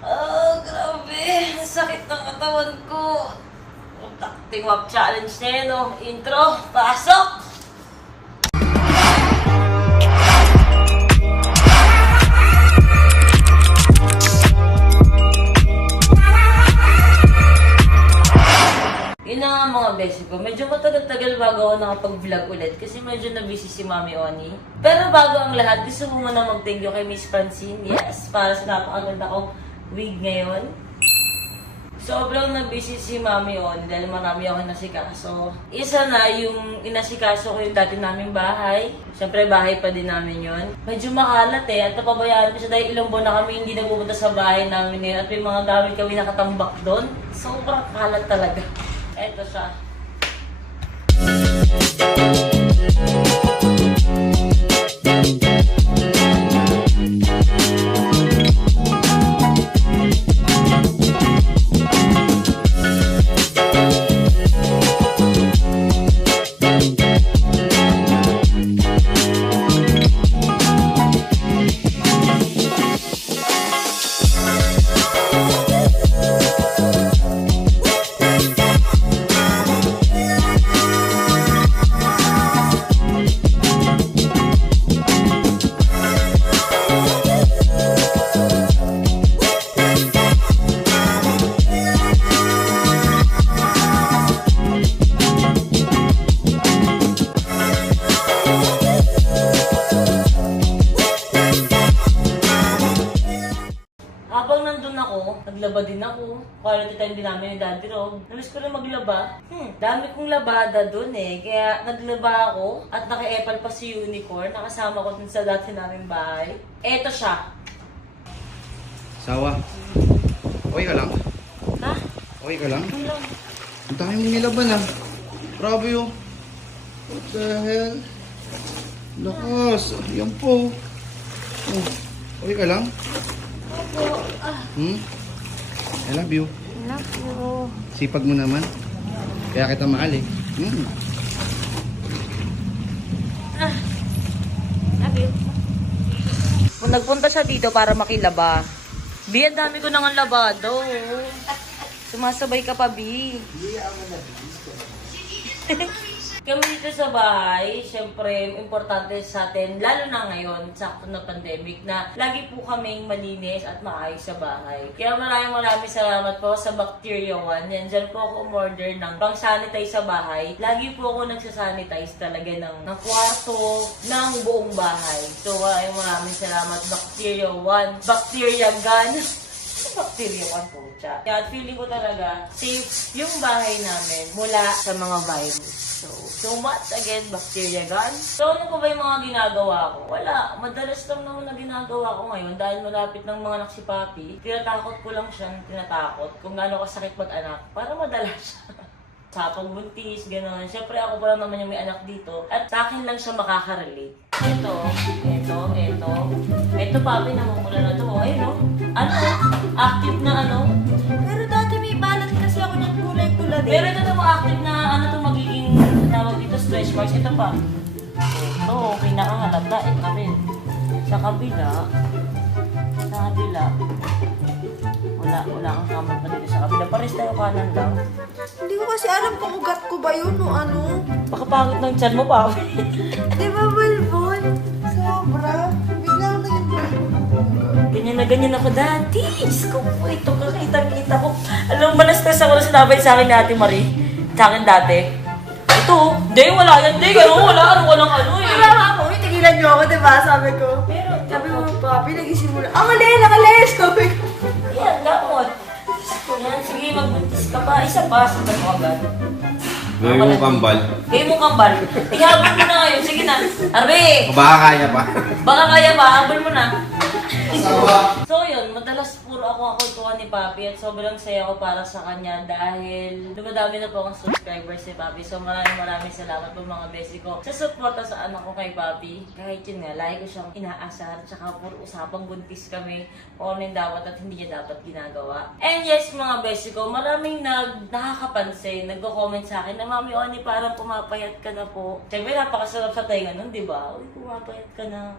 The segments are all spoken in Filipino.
Grabe. Sakit ng katawan ko. Tingwap challenge na yun, oh. Intro, pasok! Yun na nga mga beses ko. Medyo matagal-tagal bago ako nakapag-vlog ulit kasi medyo na-busy si Mami Oni. Pero bago ang lahat, gusto ko muna mag-thank you kay Miss Francine. Yes, para sa napakaganda kong wig ngayon. Sobrang na-busy si Mami Oni dahil marami ako nasikaso. Isa na yung inasikaso ko yung dati naming bahay. Siyempre bahay pa din namin yon. Medyo makalat at napabayaan ko siya dahil ilang buwan na kami hindi nagpupunta sa bahay namin ngayon. At may mga gamit kami nakatambak doon. Sobrang kalat talaga. Eto siya. Habang nandun ako, naglaba din ako. Quality time din namin yung Daddy Rob. Namiss ko rin maglaba. Dami kong labada dun Kaya naglaba ako at naka-epal pa si Unicorn. Nakasama ko dun sa dati naming bahay. Eto siya. Sawa. Okay ka lang? Ha? Okay ka lang? Ano lang? Ang dami mong nilaban Grabe oh. What the hell? Lakas. Yan po. Oh. Okay ka lang? Opo. I love you. Love you. Sipag mo naman. Kaya kita mahal Love you. Kung nagpunta siya dito para makilaba. Bi, ang dami ko nang labado. Sumasabay ka pa, Bi. Kami dito sa bahay, syempre, importante sa atin, lalo na ngayon, sakto na pandemic, na lagi po kaming malinis at maayos sa bahay. Kaya maraming salamat po sa Bacteria One. Yan, dyan po ako umorder ng pang-sanitize sa bahay. Lagi po ako nagsasanitize talaga ng kwarto, ng buong bahay. So, maraming salamat, Bacteria One. Bacteria Gun. Bacteria One po siya. Kaya feeling ko talaga safe yung bahay namin mula sa mga virus. So much again, Bacteria Gun. So ano po ba yung mga ginagawa ko? Wala. Madalas lang naman na ginagawa ko ngayon dahil malapit ng mga anak si Papi. Tinatakot ko lang siyang tinatakot kung gaano kasakit mag-anak para madala siya. Sa pagbuntis, gano'n. Siyempre ako pa lang naman yung may anak dito. At sa akin lang siya makaka-relate. Ito, Papi, namumula na to. Ayun, no? Ano? Active na ano? Pero dati may balat kasi ako ng kulay-kulay. Pero ito to active na ano to magiging tawag dito stretch marks. Ito pa. Ito, pinakahalata. Ito rin. Sa kabila. Wala kang kamay pa dito sa kabila. Pares tayo kanan lang. Hindi ko kasi alam kung ugat ko ba yun o ano. Baka pangit ng tiyan mo, Papi. Di ba, Balbon? Sobra. Bigla na yung Ganyan ako dati. Diyos ko po, ito kakita ko. Alam mo, na-stress ako na sinabi sa akin ni Ate Marie. Sa akin dati. Ito, hindi, wala yan. Hindi, gano'n, walang ano eh. Wala nga ako. Tigilan niyo ako, di ba? Sabi ko. Pero, Sabi mo, Papi, nagisimula. Ang mali, sabi ko. yan, gamot. Yan, sige, magbuntis ka pa. Isa pa, sabi ko agad. Gawin mo kambal. Gawin mo kambal. Ihabol mo na ngayon. Sige na. Arbe! O baka kaya pa. Baka kaya ba? Habol mo na. So yun, madalas puro ako ang kultuhan ni Papi at sobrang saya ko para sa kanya dahil dumadami na po akong subscribers si Papi. So maraming salamat po mga besi ko sa suporta sa anak ko kay Papi. Kahit yun nga, lagi ko siyang inaasar tsaka puro usapang buntis kami kung ano yung dapat at hindi niya dapat ginagawa. And yes mga besi ko, maraming nakakapansin, nagko-comment sa akin na Mami Oni parang pumapayat ka na po. Siyempre napakasarap sa tainga nun, di ba? Uy, pumapayat ka na.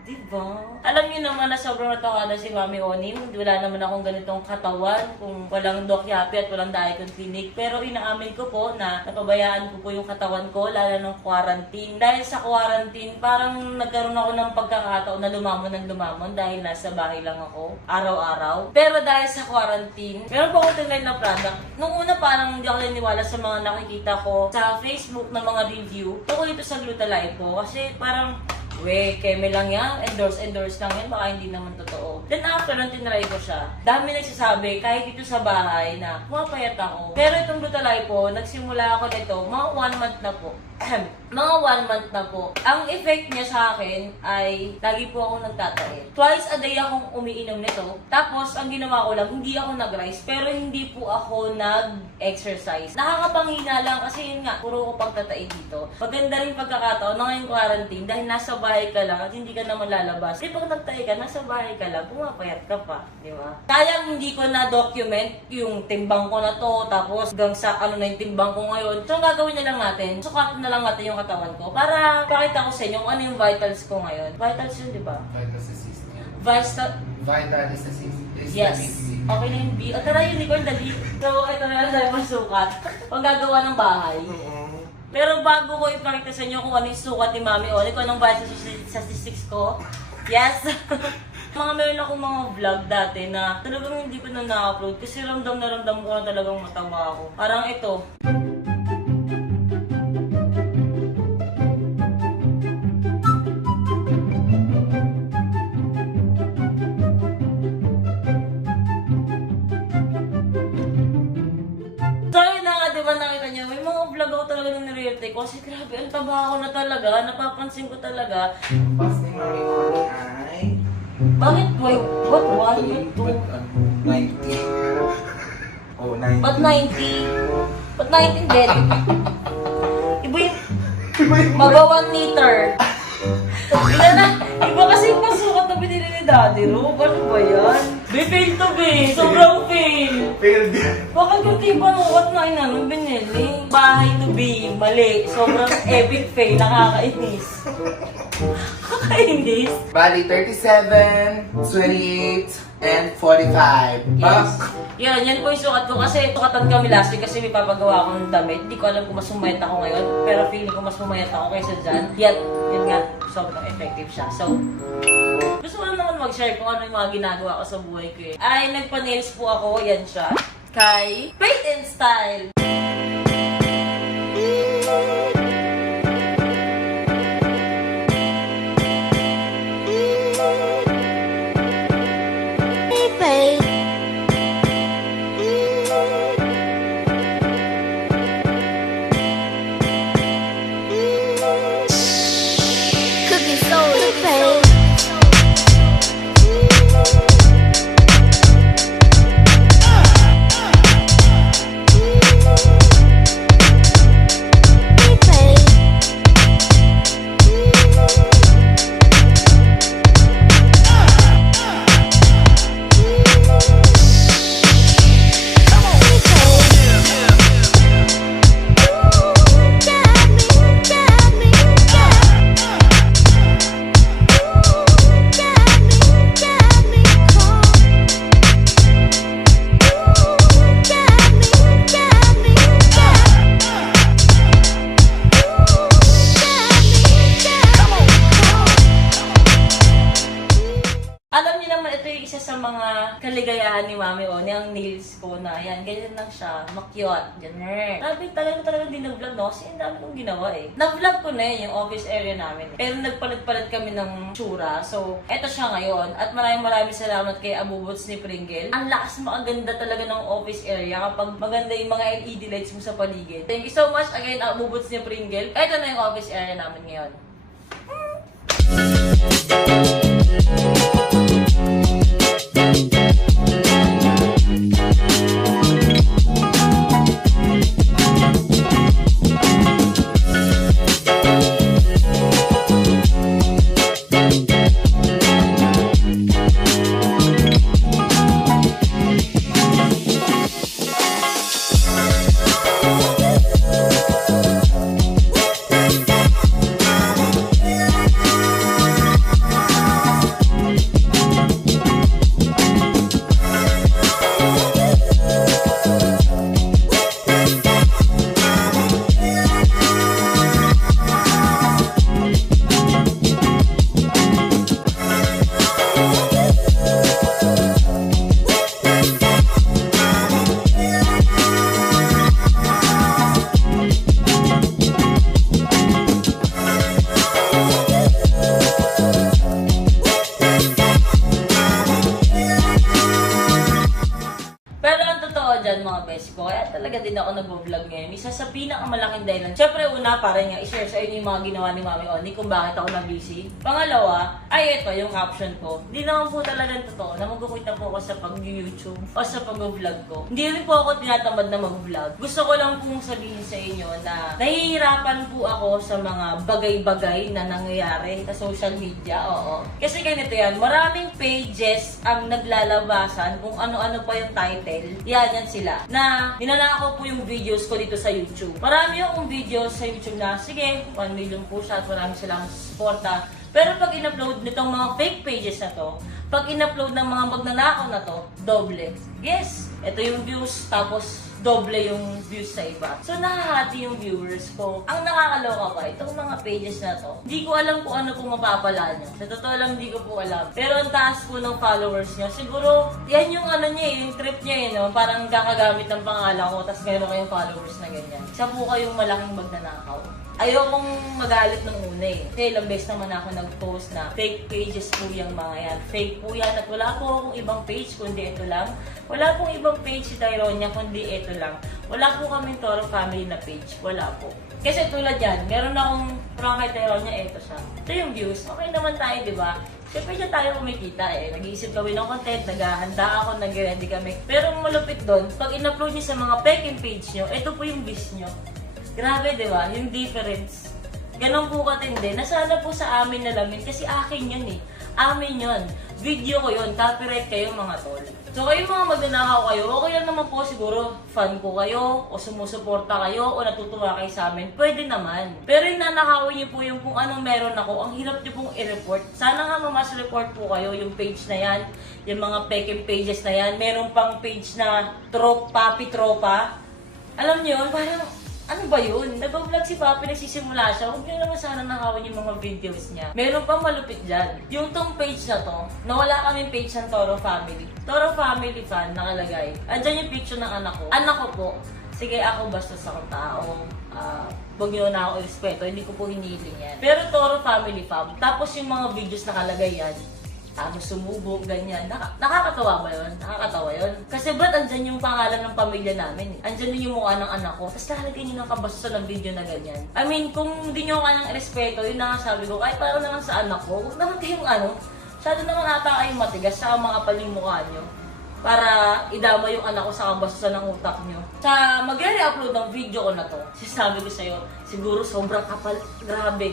Diba? Alam niyo naman na sobrang natawada si Mami Oni. Wala naman akong ganitong katawan kung walang Doc Yapi at walang Daikon Clinic. Pero inaamin ko po na napabayaan ko po yung katawan ko, lalo ng quarantine. Dahil sa quarantine, parang nagkaroon ako ng pagkakataon na lumamon ng lumamon dahil nasa bahay lang ako, araw-araw. Pero dahil sa quarantine, meron po akong tinry na product. Nung una parang hindi ako naniwala sa mga nakikita ko sa Facebook na mga review. Tungkol ito sa Glutalipo kasi parang keme lang yan, endorse lang yan, baka hindi naman totoo. Then after, nung tinry ko siya, dami nagsasabi, kahit dito sa bahay, na pumapayat ako. Pero itong Glutalipo, nagsimula ako nito, mga 1 month na po. Mga 1 month na po. Ang effect niya sa akin ay lagi po ako nagtatae. Twice a day akong umiinom nito. Tapos, ang ginawa ko lang, hindi ako nag-rise, pero hindi po ako nag-exercise. Nakakapanghina lang kasi yun nga, puro ko pagtatae dito. Maganda rin pagkakataon na ngayong quarantine dahil nasa bahay ka lang at hindi ka naman lalabas. Di pag nagtae ka, nasa bahay ka lang, pumapayat ka pa. Di ba? Kaya hindi ko na-document yung timbang ko na to, tapos hanggang sa ano na yung timbang ko ngayon. So, ang gagawin na lang natin, sukat na lang natin yung katawan ko para pakita ko sa inyo kung ano yung vitals ko ngayon. Vitals yun, di ba? Vitalis assist. Yes. Okay na yung B. O tara, unicorn, dali. So, ito na lang tayo masukat. Pag gagawa ng bahay. Pero bago ko ipakita sa inyo kung ano yung sukat ni Mami Oni, kung anong bahay sa statistics ko. Yes! Meron akong mga vlog dati na talagang hindi ko na na-upload kasi ramdam na ramdam ko na talagang matawa ako. Parang ito. Kasi grabe, ang taba ako na talaga. Napapansin ko talaga. Pas ni Mami Oni ay... Bakit? Wait, what? 1, 2? 90. Oh, 90. Ba't 90? Ba't 19 din? Iba yung... Maga 1 liter. Iba na. Iba kasi yung pasukat na binili ni Daddy Ro. Ano ba yan? Fail to be. Sobrang fail. Failed. Bakit yung tipanukat na inanong binili? Bahay to be. Mali. Sobrang epic fail. Nakakainis. Nakakainis. Bali, 37, 28, and 45. Yes. Yan po yung sukat ko. Kasi tukatan kami last week kasi may papagawa akong damit. Hindi ko alam kung mas sumayat ako ngayon. Pero feeling ko mas sumayat ako kaysa dyan. Yun nga, sobrang effective siya. So, gusto ko lang naman mag-share kung ano yung mga ginagawa ko sa buhay ko eh. Ay, nagpa-nails po ako. Yan siya. Kay Paint and Style. Kaligayahan ni Mami Oni, ang nails ko na, ayan, ganyan lang siya, makyot, ganyan. Grabe, talagang din nag-vlog, no? Kasi ang dami kong ginawa eh. Na-vlog ko na yung office area namin. Pero nagpalit-palit kami ng tsura. So, eto siya ngayon. At maraming salamat kay Abubots ni Pringle. Ang lakas makaganda talaga ng office area kapag maganda yung mga LED lights mo sa paligid. Thank you so much again, Abubots ni Pringle. Eto na yung office area namin ngayon. totoo dyan mga best ko, kaya talaga din ako nag-vlog ngayon. Isa sa pinakamalaking dahilan. Siyempre una, para nga i-share sa inyo yung mga ginawa ni Mami Oni kung bakit ako na-busy. Pangalawa, ay ito yung caption ko. Hindi naman po talagang totoo na magkukwita po ako sa pag-YouTube o sa pag-vlog ko. Hindi rin po ako tinatamad na mag-vlog. Gusto ko lang pong sabihin sa inyo na nahihirapan po ako sa mga bagay-bagay na nangyayari sa social media. Oo. Kasi ganito yan, maraming pages ang naglalabasan kung ano-ano pa yung title. Yan sila. Na ninanakaw po yung videos ko dito sa YouTube. Marami akong videos sa YouTube na, sige, 1 million po siya at marami silang suporta. Pero pag in-upload nitong mga fake pages na to, pag in-upload ng mga magnanakaw na to, doble. Yes, ito yung views, tapos doble yung views sa iba. So, nakahati yung viewers ko. Ang nakakaloka pa, itong mga pages na to, hindi ko alam kung ano pong mapapala nyo. Sa totoo lang, hindi ko po alam. Pero ang taas po ng followers nyo, siguro, yan yung ano niya yung trip niya no? Parang kakagamit ng pangalan ko, tapos meron kayong followers na ganyan. Isa po kayong malaking magnanakaw. Ayokong magalit ng una eh. Kasi ilang beses naman ako nag-post na fake pages po yung mga yan. Fake po yan at wala po akong ibang page kundi ito lang. Wala pong ibang page si Tyronia kundi ito lang. Wala po kaming Toro Family na page. Wala po. Kasi tulad yan, meron akong from kay Tyronia, ito siya. Ito yung views. Okay naman tayo, di ba? Siyempre siya tayo kumikita eh. Nag-iisip kami ng content, naghahanda ako, nag-ready kami. Pero malupit doon, pag in-upload niyo sa mga peking page nyo, ito po yung views nyo. Grabe, di ba? Yung difference. Ganon po katindi. Nasana po sa amin na lamin kasi akin yun eh. Amin yun. Video ko yun. Copyright kayo mga tol. So kayo mga magnanakaw kayo, okay lang naman po siguro fan ko kayo o sumusuporta kayo o natutuwa kayo sa amin. Pwede naman. Pero yung nanakawin niyo po yung kung anong meron ako, ang hirap niyo pong i-report. Sana nga mas report po kayo yung page na yan, yung mga peking pages na yan. Meron pang page na papi tropa. Alam niyo yun, parang ano ba yun? Nag-vlog si Papi, nagsisimula siya. Huwag niyo naman sana nakawin yung mga videos niya. Meron pang malupit dyan. Yung tong page na to, nawala kaming page ng Toro Family. Toro Family fan, nakalagay. Andyan yung picture ng anak ko. Anak ko po, sige ako bastos akong tao. Huwag niyo na ako irespeto, hindi ko po hinihiling yan. Pero Toro Family fam, tapos yung mga videos nakalagay yan, sumubok, ganyan. Nakakatawa ba yun? Nakakatawa yun? Kasi ba't andyan yung pangalan ng pamilya namin? Andyan din yung mukha ng anak ko. Tapos lalagay nyo ng kabastusan ng video na ganyan. I mean, kung hindi nyo ka ng respeto, yun na nga sabi ko, kahit parang naman sa anak ko, huwag naman kayong masyado naman ata kayong matigas sa mga paling mukha nyo. Para idama yung anak ko sa kabastusan ng utak nyo. Sa mag-re-upload ng video ko na to, sinasabi ko sa'yo, siguro sobrang kapal. Grabe.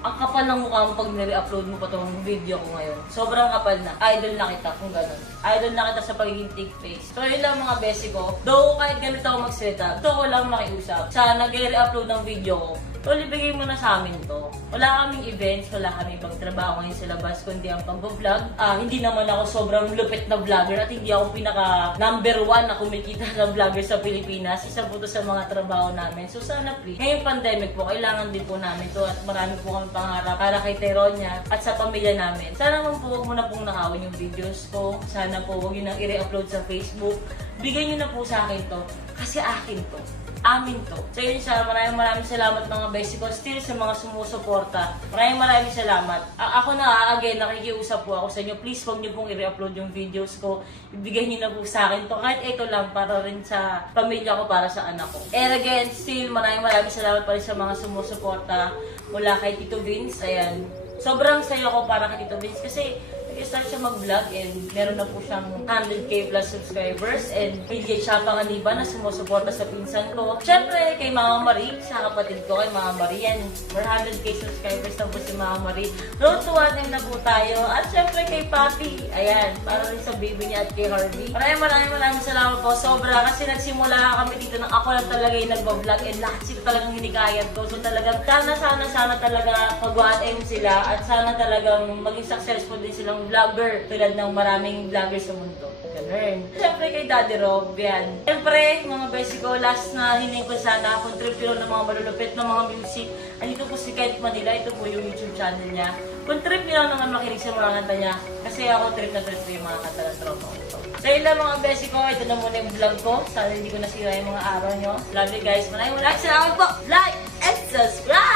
Ang kapal ng mukha mo pag nire-upload mo pa itong video ko ngayon. Sobrang kapal na. Idol na kita kung gano'n. Idol na kita sa pagiging thick face. So yun lang mga besi ko. Though kahit ganito ako magsalita, gusto ko lang makiusap. Sa nag-re-upload ng video ko, tol, ibigay mo na sa amin to. Wala kaming events, wala kaming ibang trabaho ngayon sa labas, kundi ang pag-vlog. Hindi naman ako sobrang lupit na vlogger at hindi ako pinaka number 1 na kumikita na vlogger sa Pilipinas. Isa po to sa mga trabaho namin. So sana please, ngayong pandemic po, kailangan din po namin to at marami po kami pangarap para kay Tyronia at sa pamilya namin. Sana naman po huwag mo na pong nakawin yung videos ko. Sana po huwag yun nang i-re-upload sa Facebook. Bigay nyo na po sa akin to kasi akin to. Amin to. So yun siya, maraming salamat mga besi ko. Still sa mga sumusuporta. Maraming salamat. Ako na, again, nakikiusap po ako sa inyo. Please huwag niyo pong i-upload yung videos ko. Ibigay niyo na po sa akin to. Kahit ito lang, para rin sa pamilya ko, para sa anak ko. And again, still, maraming salamat pa rin sa mga sumusuporta. Mula kay Tito Vince. Ayan. Sobrang saya ko para kay Tito Vince kasi nag-start siya mag-vlog and meron na po siyang 100k plus subscribers and hindi siya panganiba na sumusuporta sa pinsan ko. Siyempre, kay Mama Marie, sa kapatid ko, kay Mama Marie, yan, 100k subscribers na po si Mama Marie. Road to 1M na po tayo. At siyempre kay Papi, ayan, para rin sa baby niya at kay Harvey. Maraming salamat po. Sobra kasi nagsimula kami dito nang ako lang talaga yung nagbablog and lahat sila talagang hinikayat ko. So talagang sana talaga mag-1M sila at sana talagang maging successful din silang vlogger tulad ng maraming vloggers sa mundo. Ganun. Siyempre kay Daddy Rob, yan. Siyempre, mga besi ko, last na hining ko sana, contribute ng mga malulupit ng mga music. Andito po si Kent Manila, ito po yung YouTube channel niya. Contribute niyo lang naman makinig sa mga kanta niya kasi ako trip na yung mga kanta ng tropa ko. So yun lang mga besi ko, ito na muna yung vlog ko. Sana hindi ko nasira yung mga araw nyo. Love you guys, maraming salamat po. Like and subscribe!